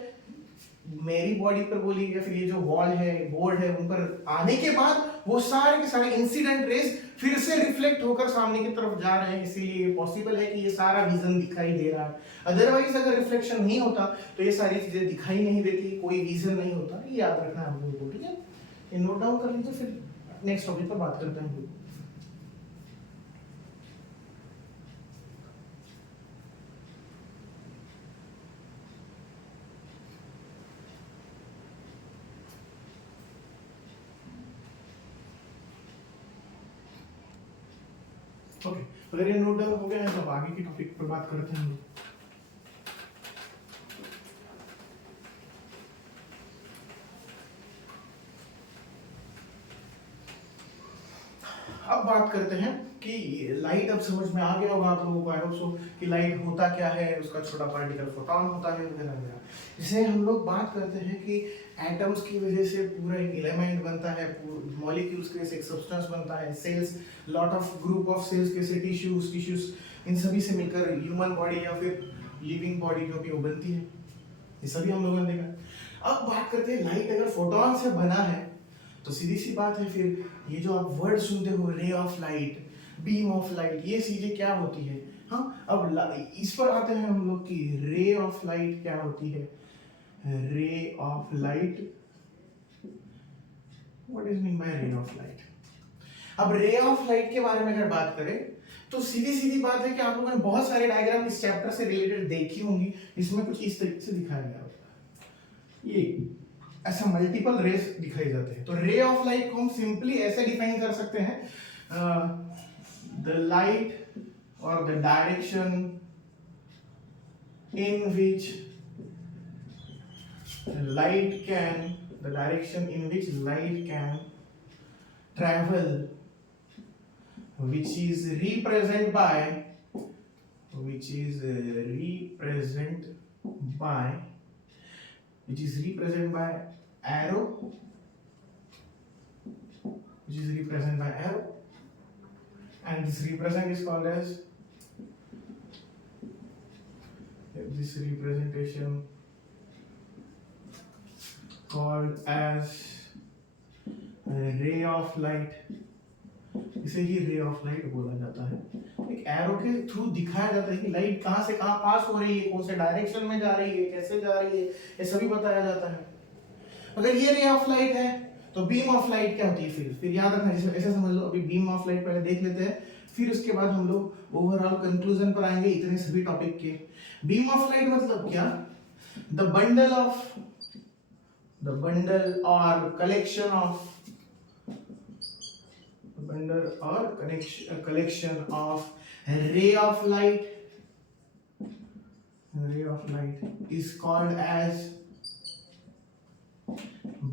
मेरी बॉडी पर बोली, या फिर ये जो वॉल है, बोर्ड है, उन पर आने के बाद वो सारे के सारे इंसिडेंट रेज फिर से रिफ्लेक्ट होकर सामने की तरफ जा रहे हैं। इसीलिए ये पॉसिबल है कि ये सारा विजन दिखाई दे रहा है। अदरवाइज अगर रिफ्लेक्शन नहीं होता तो ये सारी चीजें दिखाई नहीं देती, कोई विजन नहीं होता। ये याद रखना है हम लोगों को, ठीक है? ये नोट डाउन कर लीजिए, फिर नेक्स्ट टॉपिक पर बात करते हैं। ओके, अगर ये नोट डाउन हो गया है तो आगे की टॉपिक पर बात करते हैं हम लोग। अब बात करते हैं कि लाइट, अब समझ में आ गया होगा आप लोगों को, आई होप सो, कि लाइट होता क्या है, उसका छोटा पार्टिकल फोटॉन होता है वगैरह वगैरह। जिसे हम लोग बात करते हैं कि एटम्स की वजह से पूरा एक एलिमेंट बनता है, मॉलिक्यूल्स के एक सब्सटेंस बनता है, cells, lot of group of cells के टिश्यूज, इन सभी से मिलकर ह्यूमन बॉडी या फिर लिविंग बॉडी जो भी वो बनती है। ये सभी हम लोगों ने देखा। अब बात करते हैं लाइट अगर फोटॉन से बना है तो सीधी सी बात है, फिर ये जो आप वर्ड सुनते हो, ray of light, beam of light, ये चीजें क्या होती है? हाँ, अब इस पर आते हैं हम लोग कि रे ऑफ लाइट क्या होती है। Ray of light, what is mean by ray of light? अब रे ऑफ लाइट के बारे में अगर बात करें तो सीधी सीधी बात है कि आप लोगों ने बहुत सारे डायग्राम इस चैप्टर से रिलेटेड देखी होंगी। इसमें कुछ इस तरीके से दिखाया गया होता है, ये ऐसा मल्टीपल रेस दिखाई जाते हैं। तो रे ऑफ लाइट को हम सिंपली ऐसे डिफाइन कर सकते हैं, द लाइट और the direction in which the direction in which light can travel, which is represented by arrow, and this represent is called as this representation called as ray of light. इसे ही ray of light बोला जाता है। एक arrow के through दिखाया जाता है कि लाइट कहां से कहां पास हो रही है, कौन से डायरेक्शन में जा रही है, कैसे जा रही है, ये सभी बताया जाता है। अगर ये रे ऑफ लाइट है तो बीम ऑफ लाइट क्या होती है? फिर याद रखना, जैसे ऐसे समझ लो, अभी बीम ऑफ लाइट पहले देख लेते हैं, फिर उसके बाद हम लोग ओवरऑल कंक्लूजन पर आएंगे इतने सभी टॉपिक के। बीम ऑफ लाइट मतलब क्या? द बंडल और collection of ray of light is called as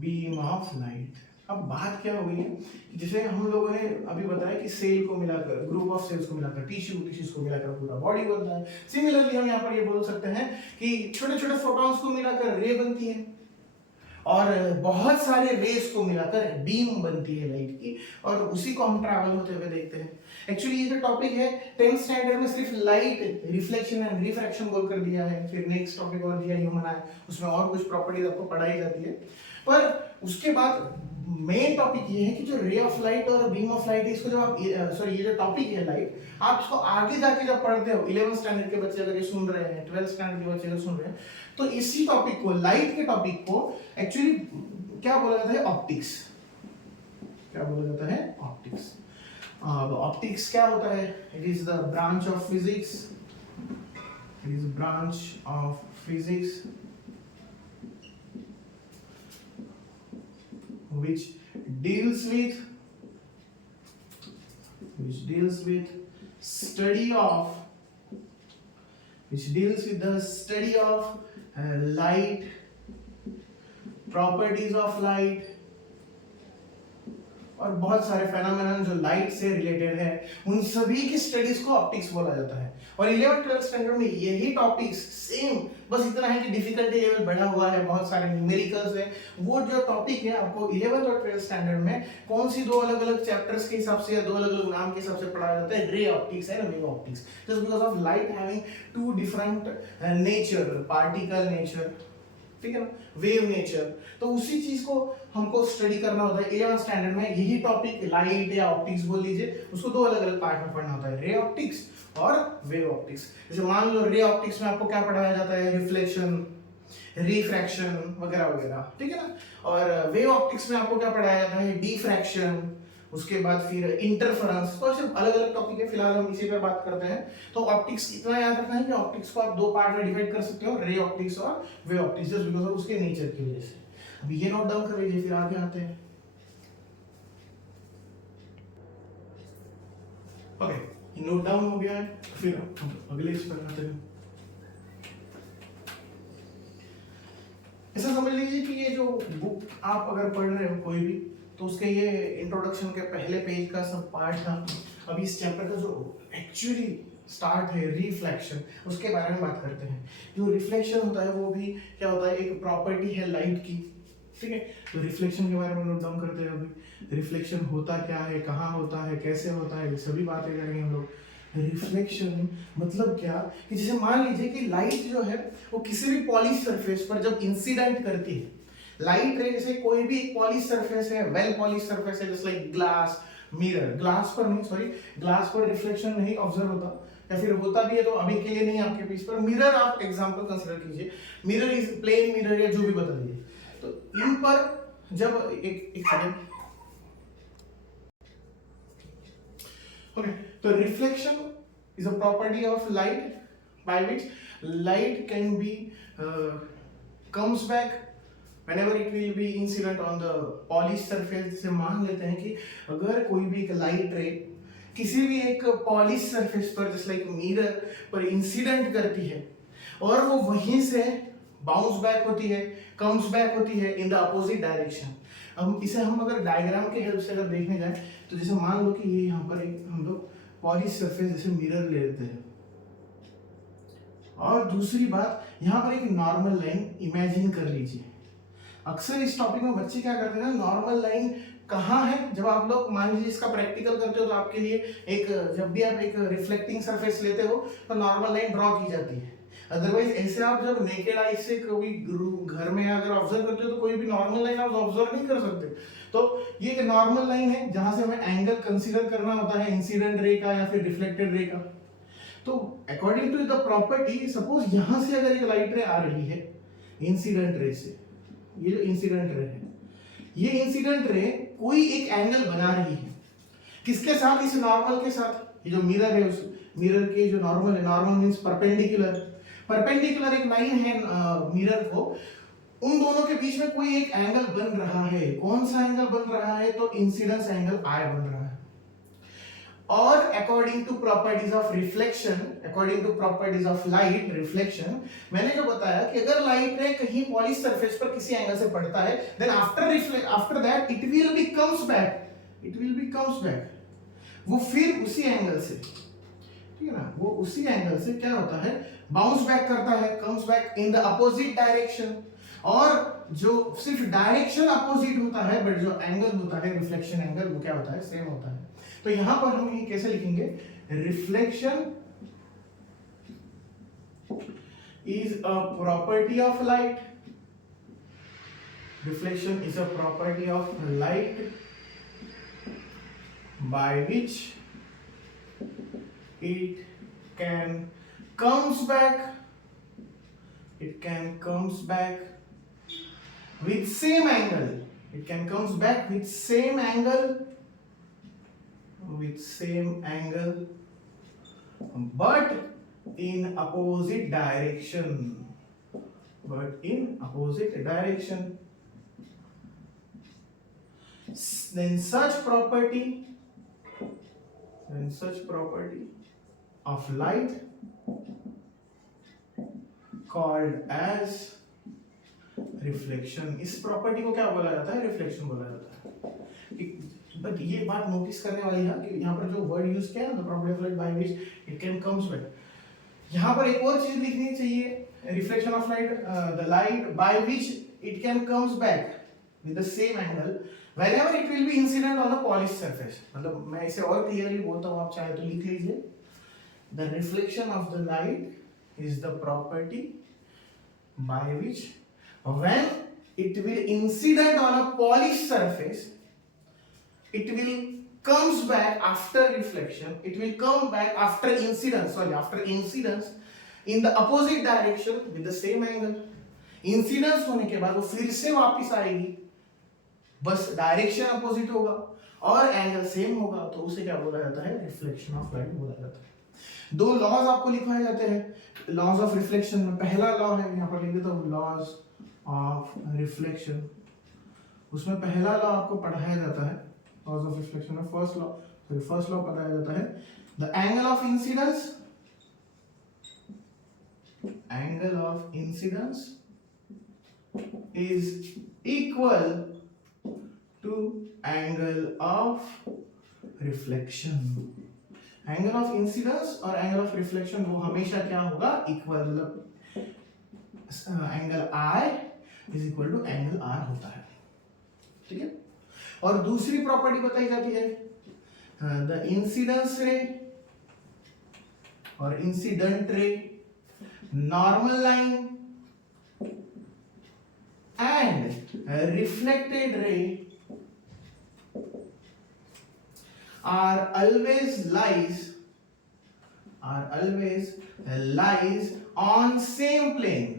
beam of light। अब बात क्या हुई है, जैसे हम लोगों ने अभी बताया कि सेल को मिलाकर, ग्रुप ऑफ सेल्स को मिलाकर, टिश्यूज को मिलाकर पूरा बॉडी बनता है। सिमिलरली हम यहाँ पर ये बोल सकते हैं कि छोटे छोटे फोटॉन्स को मिलाकर रे बनती है, और बहुत सारे रेस को मिलाकर बीम बनती है लाइट की, और उसी को हम ट्रैवल होते हुए देखते हैं। एक्चुअली ये जो टॉपिक है 10th स्टैंडर्ड में सिर्फ लाइट रिफ्लेक्शन एंड रिफ्रैक्शन बोल कर दिया है, फिर नेक्स्ट टॉपिक और दिया ह्यूमन आई, उसमें और कुछ प्रॉपर्टीज आपको पढ़ाई जाती है। पर उसके बाद मेन टॉपिक ये है कि जो रे ऑफ लाइट और बीम ऑफ लाइट है, इसको जब आप ये जो टॉपिक है लाइट, आप इसको आगे जाके जब पढ़ते हो, 11th स्टैंडर्ड के बच्चे अगर ये सुन रहे हैं, 12th स्टैंडर्ड के बच्चे अगर सुन रहे हैं, तो इसी टॉपिक को, लाइट के टॉपिक को एक्चुअली क्या बोला जाता है? ऑप्टिक्स। क्या बोला जाता है? ऑप्टिक्स। ऑप्टिक्स क्या होता है? It is the branch of physics which deals with the study of light, properties of light, और बहुत सारे फेनोमेनन जो लाइट से रिलेटेड है, उन सभी की स्टडीज को ऑप्टिक्स बोला जाता है। और 11th-12th स्टैंडर्ड में यही टॉपिक्स सेम, बस इतना है कि डिफिकल्टी लेवल बढ़ा हुआ है, बहुत सारे न्यूमेरिकल्स है। वो जो टॉपिक है आपको 11th और 12th स्टैंडर्ड में कौन सी दो अलग अलग चैप्टर्स के हिसाब से या दो अलग अलग नाम के हिसाब से पढ़ाया जाता है? Ray optics and wave optics, just because of light having two different nature, particle nature, ठीक है ना, वेव नेचर। तो उसी चीज को हमको स्टडी करना होता है 11th स्टैंडर्ड में। यही टॉपिक लाइट या ऑप्टिक्स बोल लीजिए, उसको दो अलग अलग पार्ट में पढ़ना होता है, रे ऑप्टिक्स और वेव ऑप्टिक्स। जैसे मान लो रे ऑप्टिक्स में आपको क्या पढ़ाया जाता है? रिफ्लेक्शन, रिफ्रैक्शन वगैरह वगैरह, ठीक है ना। और वेव ऑप्टिक्स में आपको क्या पढ़ाया जाता है? डिफ्रैक्शन, उसके बाद फिर इंटरफेरेंस। तो सिर्फ अलग अलग टॉपिक है, फिलहाल हम इसी पे बात करते हैं। तो ऑप्टिक्स इतना याद रखना है कि ऑप्टिक्स को आप दो पार्ट में डिवाइड कर सकते हो, रे ऑप्टिक्स और wave optics, just because of उसके नेचर की वजह से। अभी ये नोट डाउन कर लीजिए, फिर आगे आते हैं। ओके, नोट डाउन हो गया है, फिर हम अगले इस पर आते हैं। ऐसा समझ लीजिए कि ये जो बुक आप अगर पढ़ रहे हो कोई भी, तो उसके ये इंट्रोडक्शन के पहले पेज का सब पार्ट था। अभी इस चैप्टर का जो एक्चुअली स्टार्ट है, रिफ्लेक्शन, उसके बारे में बात करते हैं। जो रिफ्लेक्शन होता है वो भी क्या होता है? एक प्रॉपर्टी है लाइट की, ठीक है। तो रिफ्लेक्शन के बारे में नोट डाउन करते हैं। अभी रिफ्लेक्शन होता क्या है, कहाँ होता है, कैसे होता है, ये सभी बातें करेंगे हम लोग। रिफ्लेक्शन मतलब क्या कि जैसे मान लीजिए कि लाइट जो है वो किसी भी पॉलिश सरफेस पर जब इंसिडेंट करती है, लाइट रे जैसे कोई भी पॉलिश सरफेस है, वेल पॉलिश सरफेस है, जैसे लाइक ग्लास, मिरर, ग्लास पर रिफ्लेक्शन नहीं ऑब्जर्व होता, या फिर होता भी है तो अभी के लिए नहीं आपके पीस पर। मिरर आप एग्जांपल कंसीडर कीजिए, मिरर इज प्लेन मिरर या जो भी बता दीजिए। तो इन पर जब एक सेकंड, ओके, तो reflection is a property of light by which light can be comes back whenever it will be incident on the polished surface। जैसे मान लेते हैं कि अगर कोई भी एक लाइट रे किसी भी एक पॉलिश सरफेस पर, जैसे लाइक मिरर पर इंसिडेंट करती है, और वो वहीं से बाउंस बैक होती है कम्स बैक होती है इन द अपोजिट डायरेक्शन। अब इसे हम अगर डायग्राम के हेल्प से अगर देखने जाए तो जैसे मान लो कि ये यहाँ पर एक हम लोग पॉलिश सरफेस जैसे मिरर ले लेते हैं, और दूसरी बात यहाँ पर एक नॉर्मल लाइन इमेजिन कर लीजिए। अक्सर इस टॉपिक में बच्चे क्या करते हैं, नॉर्मल लाइन कहाँ है, जब आप लोग मान लीजिए इसका प्रैक्टिकल करते हो तो आपके लिए एक, जब भी आप एक रिफ्लेक्टिंग सरफेस लेते हो तो नॉर्मल लाइन ड्रॉ की जाती है। अदरवाइज ऐसे आप जब नेकेड आई से कोई घर में अगर ऑब्जर्व करते हो तो कोई भी नॉर्मल लाइन आप ऑब्जर्व नहीं कर सकते। तो ये एक नॉर्मल लाइन है जहां से हमें एंगल कंसीडर करना होता है इंसिडेंट रे का या फिर रिफ्लेक्टेड रे का। तो according to the property, suppose यहां से अगर एक लाइट रे आ रही है इंसिडेंट रे से, ये जो इंसिडेंट रे है, ये इंसिडेंट रे कोई एक एंगल बना रही है, किसके साथ, इस नॉर्मल के साथ। ये जो मिरर है उस मिरर के जो नॉर्मल है, नॉर्मल मींस परपेंडिकुलर, परपेंडिकुलर एक लाइन है मिरर को, उन दोनों के बीच में कोई एक एंगल बन रहा है। कौन सा एंगल बन रहा है, तो इंसिडेंस एंगल आई बन रहा है। और according to properties of reflection, according to properties of light reflection, मैंने जो बताया कि अगर लाइट रे कहीं पॉलिश सरफेस पर किसी एंगल से पड़ता है, then after that it will be comes back, it will be comes back, वो फिर उसी एंगल से, ठीक है ना, वो उसी एंगल से क्या होता है, बाउंस बैक करता है, comes back in the opposite direction. और जो सिर्फ डायरेक्शन अपोजिट होता है, बट जो एंगल होता है रिफ्लेक्शन एंगल, वो क्या होता है, सेम होता है। तो यहां पर हम ये कैसे लिखेंगे, reflection is a property of light, reflection is a property of light by which it can comes back with same angle, it can comes back with same angle but in opposite direction, then such property of light called as reflection. इस property को क्या बोला जाता है, reflection बोला जाता है। But ये बात नोटिस करने वाली है कि यहाँ पर जो वर्ड यूज किया है, the property of light by which it can comes back, यहाँ पर एक और चीज लिखनी चाहिए, reflection of light, the light by which it can comes back with the same angle whenever it will be incident on a polished surface। मतलब मैं इसे और क्लियरली बोलता हूँ, आप चाहे तो लिख लीजिए, the reflection of the light is the property by which when it will incident on a polished surface, it will comes back after reflection, it will come back after incidence in the opposite direction with the same angle। Incidence होने के बाद वो फिर से वापस आएगी, बस direction opposite होगा और एंगल सेम होगा, तो उसे क्या बोला जाता है, रिफ्लेक्शन ऑफ लाइट बोला जाता है। दो लॉज आपको लिखवाए जाते हैं लॉज ऑफ रिफ्लेक्शन में। पहला लॉ है, यहाँ पर लिख देता हूँ, लॉज ऑफ रिफ्लेक्शन। उसमें पहला लॉ आपको पढ़ाया जाता है लॉज ऑफ रिफ्लेक्शन में। फर्स्ट लॉ पढ़ाया जाता है, the angle of incidence is equal to angle of reflection। Angle of incidence और एंगल ऑफ रिफ्लेक्शन वो हमेशा क्या होगा, इक्वल, मतलब angle I is equal to angle R होता है, ठीक है। और दूसरी प्रॉपर्टी बताई जाती है, द इंसिडेंस रे और इंसिडेंट रे, normal line and reflected ray are always lies on same plane।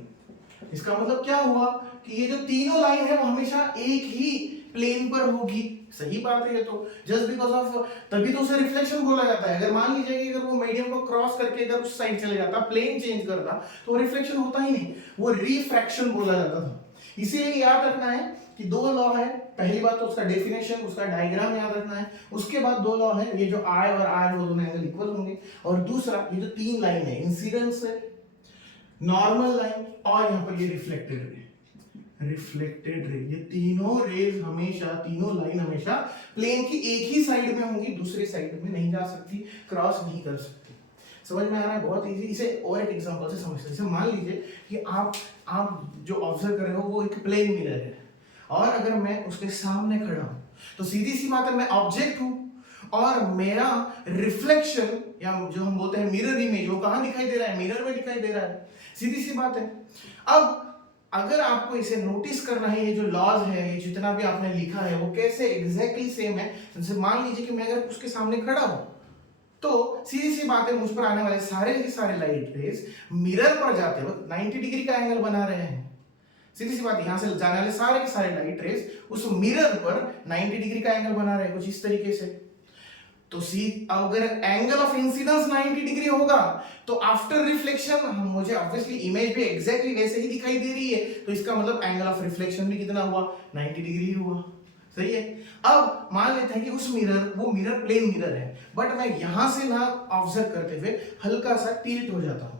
इसका मतलब क्या हुआ कि ये जो तीनों लाइन है वो हमेशा एक ही प्लेन पर होगी। सही बात है ये तो, जस्ट बिकॉज ऑफ, तभी तो उसे रिफ्लेक्शन बोला जाता है। अगर मान लीजिए कि अगर वो मीडियम को क्रॉस करके अगर उस साइड चले जाता, प्लेन चेंज करता, तो रिफ्लेक्शन होता ही नहीं, वो रिफ्रैक्शन बोला जाता था। इसीलिए याद रखना है कि दो लॉ है, पहली बात तो उसका डेफिनेशन, उसका डायग्राम याद रखना है, उसके बाद दो लॉ है, ये जो आई और आर वो दोनों एंगल इक्वल होंगे, और दूसरा ये जो तीन लाइन है, इंसिडेंस है, नॉर्मल लाइन और यहाँ पर ये रिफ्लेक्टेड रे, रिफ्लेक्टेड रे। ये तीनों रेज हमेशा, तीनों लाइन हमेशा प्लेन की एक ही साइड में होंगी, दूसरी साइड में नहीं जा सकती, क्रॉस नहीं कर सकती। समझ में आ रहा है? बहुत इजी। इसे और एक एग्जांपल से समझते हैं। जैसे मान लीजिए कि आप जो ऑब्जर्व कर रहे हो वो एक प्लेन मिरर है, और अगर मैं उसके सामने खड़ा हूं तो सीधी सी बात है, मैं ऑब्जेक्ट हूं और मेरा रिफ्लेक्शन या जो हम बोलते हैं मिरर इमेज, वो कहां दिखाई दे रहा है? मिरर में दिखाई दे रहा है। सीधी सी बात है। अब अगर आपको इसे नोटिस करना है, ये जो लॉज है, ये जितना भी आपने लिखा है वो कैसे एग्जैक्टली सेम है। जैसे मान लीजिए कि मैं अगर उसके सामने खड़ा हूं तो सीधी सी बात है, मुझ पर आने वाले सारे के सारे लाइट रेज मिरर पर जाते वक्त 90 डिग्री का एंगल बना रहे हैं। सीधी सी बात, यहां से जाने वाले सारे के सारे लाइट रेज उस मिरर पर 90 डिग्री का एंगल बना रहे हैं, कुछ इस तरीके से। तो सी अगर एंगल ऑफ इंसिडेंस 90 डिग्री होगा तो आफ्टर रिफ्लेक्शन मुझे ऑब्वियसली इमेज भी एग्जैक्टली वैसे ही दिखाई दे रही है, तो इसका मतलब एंगल ऑफ रिफ्लेक्शन भी कितना हुआ? 90 डिग्री हुआ। सही है। अब मान लेते हैं कि उस मिरर, वो मिरर प्लेन मिरर है, बट मैं यहां से ना ऑब्जर्व करते हुए हल्का सा टिल्ट हो जाता हूं।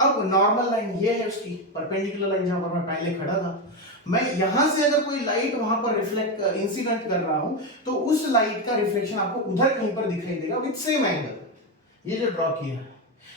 अब नॉर्मल लाइन ये है उसकी, परपेंडिकुलर लाइन जहां पर मैं पहले खड़ा था, मैं यहां से अगर कोई लाइट वहां पर रिफ्लेक्ट इंसिडेंट कर रहा हूं तो उस लाइट का रिफ्लेक्शन आपको उधर कहीं पर दिखाई देगा विद सेम एंगल। ये जो ड्रॉ किया है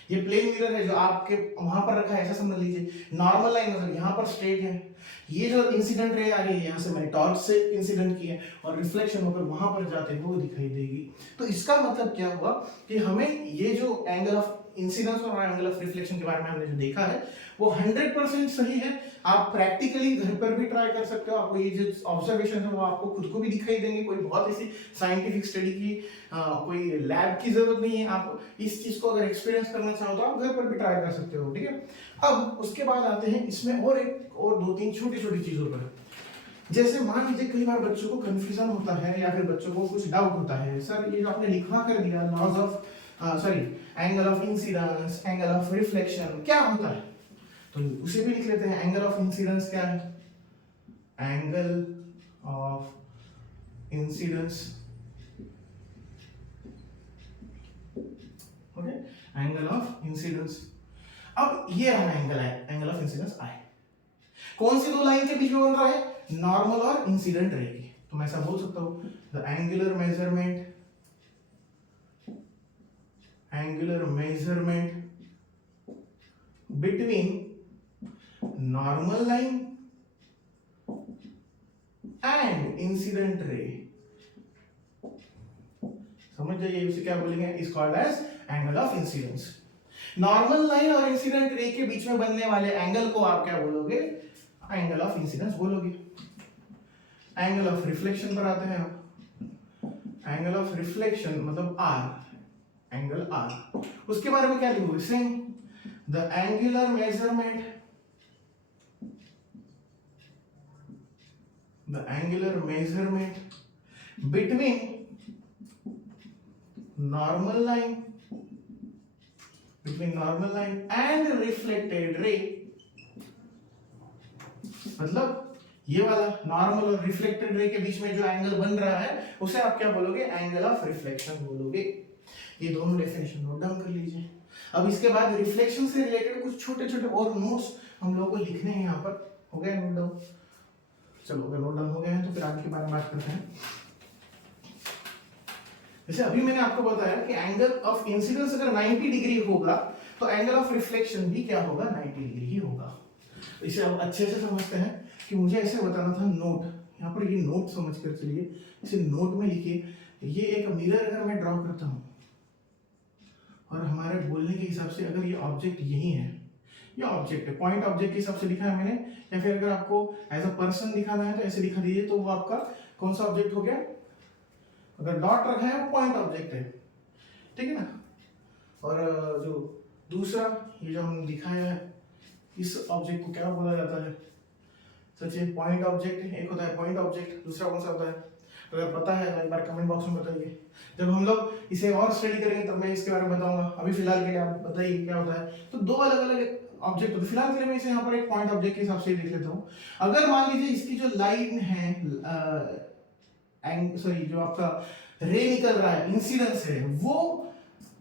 ये प्लेन मिरर है जो आपके वहां पर रखा है, ऐसा समझ लीजिए। नॉर्मल लाइन मतलब यहां पर स्ट्रेट है, ये जो इंसिडेंट रे आ रही है यहां से मैंने टॉर्च से इंसिडेंट किया और रिफ्लेक्शन होकर वहां पर जाते हुए वो दिखाई देगी। तो इसका मतलब क्या हुआ कि हमें ये जो एंगल ऑफ इंसिडेंस और एंगल ऑफ रिफ्लेक्शन के बारे में हमने जो देखा है वो 100% सही है। आप प्रैक्टिकली घर पर भी ट्राई कर सकते हो, आपको ये जो ऑब्जर्वेशन है वो आपको खुद को भी दिखाई देंगे। कोई बहुत ऐसी साइंटिफिक स्टडी की कोई लैब की जरूरत नहीं है। आप इस चीज को अगर एक्सपीरियंस करना चाहो तो आप घर पर भी ट्राई कर सकते हो। ठीक है। अब उसके बाद आते हैं इसमें और दो तीन छोटी छोटी चीजों पर। जैसे मान लीजिए कई बार बच्चों को कंफ्यूजन होता है या फिर बच्चों को कुछ डाउट होता है, सर ये जो आपने लिखा कर दिया laws of angle of incidence, angle of reflection क्या होता है, तो उसे भी लिख लेते हैं। एंगल ऑफ इंसिडेंस क्या है? Angle of incidence, okay, angle of incidence. अब ये रहा एंगल है, एंगल ऑफ इंसिडेंस आई। कौन सी दो लाइन के बीच में बन रहा है? नॉर्मल और इंसिडेंट रे की। तो मैं ऐसा बोल सकता हूं the angular measurement between normal line and incident ray. समझ जाइए, इसे क्या बोलेंगे? Is called as angle of incidence. Normal line और इंसिडेंट रे के बीच में बनने वाले एंगल को आप क्या बोलोगे? एंगल ऑफ इंसिडेंस बोलोगे। एंगल ऑफ रिफ्लेक्शन पर आते हैं आप। एंगल ऑफ रिफ्लेक्शन मतलब आर, एंगल आर। उसके बारे में क्या लिखोगे? Same the angular measurement between normal line and reflected ray. मतलब ये वाला नॉर्मल और रिफ्लेक्टेड रे के बीच में जो एंगल बन रहा है उसे आप क्या बोलोगे? एंगल ऑफ रिफ्लेक्शन बोलोगे। ये दोनों डेफिनेशन नोट डाउन कर लीजिए। अब इसके बाद रिफ्लेक्शन से रिलेटेड कुछ छोटे छोटे और नोट्स हम लोगों को लिखने हैं। यहाँ पर हो गया नोट डाउन? चलो अगर नोट डाउन हो गए हैं तो फिर आगे के बारे में बात करते हैं। जैसे अभी मैंने आपको बताया कि एंगल ऑफ इंसिडेंस अगर 90 डिग्री होगा तो एंगल ऑफ रिफ्लेक्शन भी क्या होगा? 90 डिग्री ही होगा। इसे अब अच्छे से समझते हैं कि मुझे ऐसे बताना था नोट। यहाँ पर ये नोट समझ कर चलिए, इसे नोट में लिखिए। ये एक मिरर अगर मैं ड्रॉ करता हूँ और हमारे बोलने के हिसाब से अगर ये ऑब्जेक्ट यही है, ये ऑब्जेक्ट है, पॉइंट ऑब्जेक्ट के हिसाब से लिखा है मैंने, या फिर अगर आपको एज अ पर्सन दिखाना है तो ऐसे लिखा दीजिए, तो वो आपका कौन सा ऑब्जेक्ट हो गया? अगर डॉट रखा है वो पॉइंट ऑब्जेक्ट है, ठीक है ना। और जो दूसरा ये जो हम दिखाया है इस ऑब्जेक्ट को क्या बोला जाता है? सोचिए, पॉइंट ऑब्जेक्ट एक होता है पॉइंट ऑब्जेक्ट, दूसरा कौन सा होता है? अगर पता है तो एक बार कमेंट बॉक्स में बताइए। जब हम लोग इसे और स्टडी करेंगे तब मैं इसके बारे में बताऊंगा। अभी फिलहाल के लिए आप बताइए क्या होता है। तो दो अलग अलग ऑब्जेक्ट होते हैं। फिलहाल के लिए मैं इसे यहाँ पर एक पॉइंट ऑब्जेक्ट के हिसाब से लिख लेता हूँ। अगर मान लीजिए इसकी जो लाइन है, जो आपका रे निकल रहा है, इंसिडेंस है, वो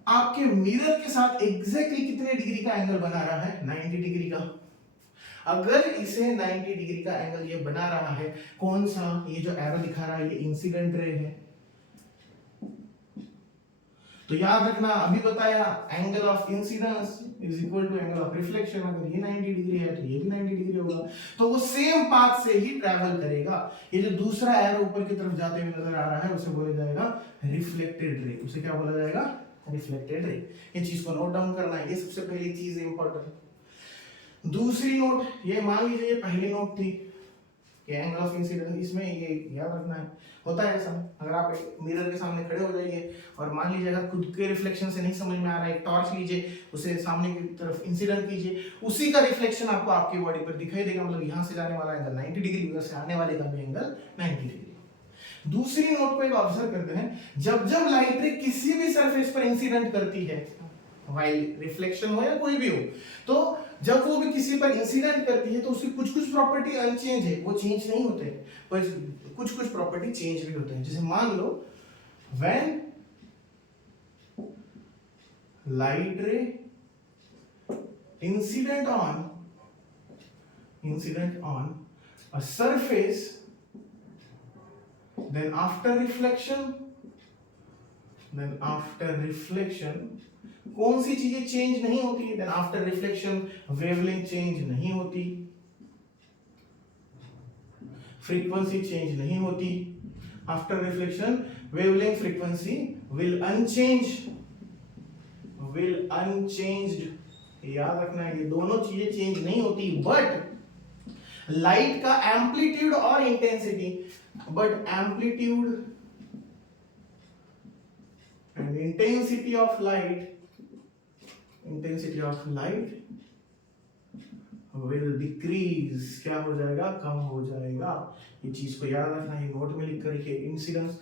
आपके मिरर के साथ एग्जैक्टली कितने डिग्री का एंगल बना रहा है? 90 डिग्री का। अगर इसे 90 डिग्री का एंगल ये बना रहा है, कौन सा, ये जो एरो दिखा रहा है ये इंसिडेंट रे है। तो याद रखना, अभी बताया angle of incidence is equal to angle of reflection. अगर ये 90 डिग्री है तो ये भी 90 डिग्री होगा, तो वो सेम पाथ से ही ट्रैवल करेगा। ये जो दूसरा एरो ऊपर की तरफ जाते हुए नजर आ रहा है उसे बोला जाएगा रिफ्लेक्टेड रे। उसे क्या बोला जाएगा? Reflected ray. ये चीज को नोट डाउन करना है, ये सबसे पहली चीज है इंपॉर्टेंट। दूसरी नोट, ये मान लीजिए ये पहली नोट थी कि एंगल ऑफ इंसिडेंस, इसमें ये याद रखना है, होता है ऐसा, अगर आप एक मिरर के सामने खड़े हो जाइए और मान लीजिए अगर खुद के रिफ्लेक्शन से नहीं समझ में आ रहा है, एक टॉर्च लीजिए, उसे सामने की तरफ इंसिडेंट कीजिए, उसी का रिफ्लेक्शन आपको आपकी बॉडी पर दिखाई देगा। मतलब यहाँ से जाने वाला एंगल 90 डिग्री, उधर से आने वाले का भी एंगल 90 डिग्री। दूसरी नोट को एक ऑब्जर्व करते हैं, जब जब लाइट रे किसी भी सरफेस पर इंसिडेंट करती है, वाइल रिफ्लेक्शन हो या कोई भी हो, तो जब वो भी किसी पर इंसिडेंट करती है तो उसकी कुछ कुछ प्रॉपर्टी अनचेंज है, वो चेंज नहीं होते, पर कुछ कुछ प्रॉपर्टी चेंज भी होते हैं। जैसे मान लो when light ray incident on a surface, then after reflection कौन सी चीजें चेंज नहीं होती? Then after reflection wavelength change नहीं होती, फ्रीक्वेंसी चेंज नहीं होती। After reflection wavelength frequency will unchanged. याद रखना है, ये दोनों चीजें चेंज नहीं होती, बट लाइट का एम्पलीट्यूड और intensity, but amplitude and intensity of light will decrease। क्या हो जाएगा? कम हो जाएगा। ये चीज को याद रखना है, नोट में लिख कर रखिए। इंसिडेंस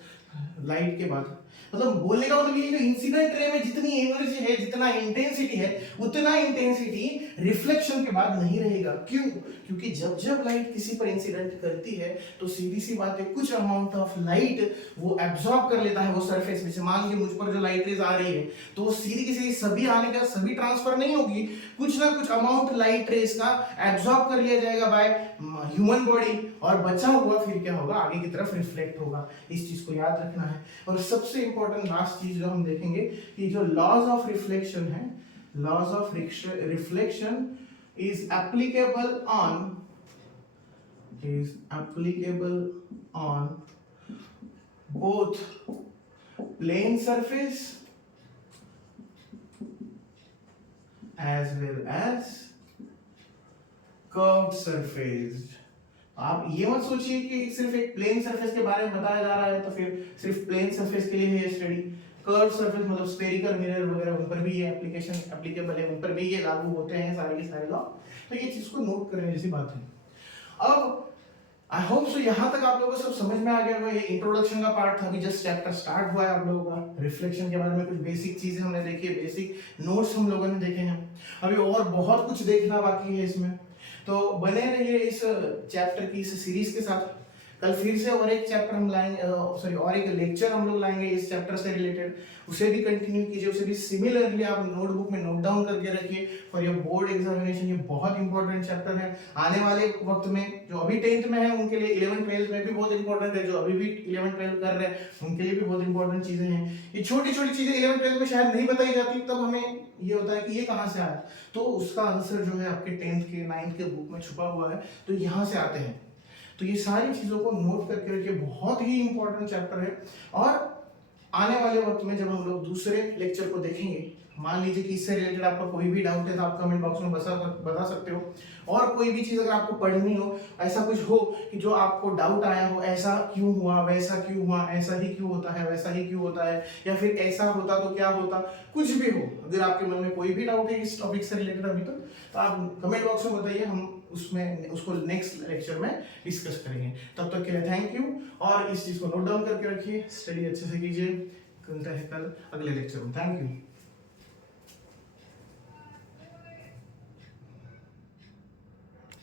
लाइट के बाद, मतलब बोलने का मतलब ये जो इंसिडेंट रे में जितनी एनर्जी है, जितना इंटेंसिटी है, उतना इंटेंसिटी रिफ्लेक्शन के बाद नहीं रहेगा। क्यों? क्योंकि जब जब लाइट किसी पर इंसिडेंट करती है तो सीधी सी बात है, कुछ अमाउंट ऑफ लाइट वो एब्जॉर्ब कर लेता है वो सरफेस में से। मान लीजिए मुझ पर जो लाइट रेज आ रही है तो वो सीधी की सीधी सभी आने का सभी ट्रांसफर नहीं होगी, कुछ ना कुछ अमाउंट लाइट रेज का एब्जॉर्ब कर लिया जाएगा बाय ह्यूमन बॉडी, और बचा हुआ फिर क्या होगा? आगे की तरफ रिफ्लेक्ट होगा। इस चीज को याद रखना है। और सबसे इंपॉर्टेंट लास्ट चीज जो हम देखेंगे कि जो लॉज ऑफ रिफ्लेक्शन है, laws of reflection is applicable on both plane surface as well as curved surface। आप ये मत सोचिए कि सिर्फ एक प्लेन सरफेस के बारे में बताया जा रहा है तो फिर सिर्फ प्लेन सरफेस के लिए है ये स्टडी। कर्व सरफेस मतलब स्फेरिकल मिरर वगैरह, उन पर भी ये एप्लीकेशन एप्लीकेबल है, उन पर भी ये लागू होते हैं सारे के सारे लॉ। तो ये चीज को नोट करने जैसी बात है। अब आई होप सो यहाँ तक आप लोगों को सब समझ में आ गया होगा। ये इंट्रोडक्शन का पार्ट था, अभी जस्ट चैप्टर स्टार्ट हुआ है आप लोगों का। रिफ्लेक्शन के बारे में कुछ बेसिक चीजें हमने देखी है, बेसिक नोट्स हम लोगों ने देखे हैं। अभी और बहुत कुछ देखना बाकी है इसमें, तो बने रहिए इस चैप्टर की इस सीरीज के साथ। कल फिर से और एक चैप्टर हम लाएंगे, सॉरी और एक लेक्चर हम लोग लाएंगे इस चैप्टर से रिलेटेड, उसे भी कंटिन्यू कीजिए, उसे भी सिमिलरली आप नोटबुक में नोट डाउन करके रखिए फॉर योर बोर्ड एग्जामिनेशन। ये बहुत इंपॉर्टेंट चैप्टर है आने वाले वक्त में। जो अभी 10th में है उनके लिए 11th 12th में भी बहुत इंपॉर्टेंट है, जो अभी भी 11th 12th कर रहे हैं उनके लिए भी बहुत इंपॉर्टेंट चीजें हैं। ये छोटी छोटी चीजें 11th 12th में शायद नहीं बताई जाती, तब हमें ये होता है कि ये कहाँ से आया, तो उसका आंसर जो है आपके 10th के 9th के बुक में छुपा हुआ है, तो यहाँ से आते हैं। तो ये सारी चीजों को नोट करके रखिए, बहुत ही इंपॉर्टेंट चैप्टर है। और आने वाले वक्त में जब हम लोग दूसरे लेक्चर को देखेंगे, मान लीजिए कि इससे रिलेटेड आपका कोई भी डाउट है तो आप कमेंट बॉक्स में बता सकते हो। और कोई भी चीज अगर आपको पढ़नी हो, ऐसा कुछ हो कि जो आपको डाउट आया हो, ऐसा क्यों हुआ, वैसा क्यों हुआ, ऐसा ही क्यों होता है, वैसा ही क्यों होता है, या फिर ऐसा होता तो क्या होता, कुछ भी हो, अगर आपके मन में कोई भी डाउट है इस टॉपिक से रिलेटेड अभी तक, तो आप कमेंट बॉक्स में बताइए, हम उसको नेक्स्ट लेक्चर में डिस्कस करेंगे। तब तक के लिए थैंक यू, और इस चीज को नोट डाउन करके रखिए, स्टडी अच्छे से कीजिए। मिलते हैं कल अगले लेक्चर में। Thank you.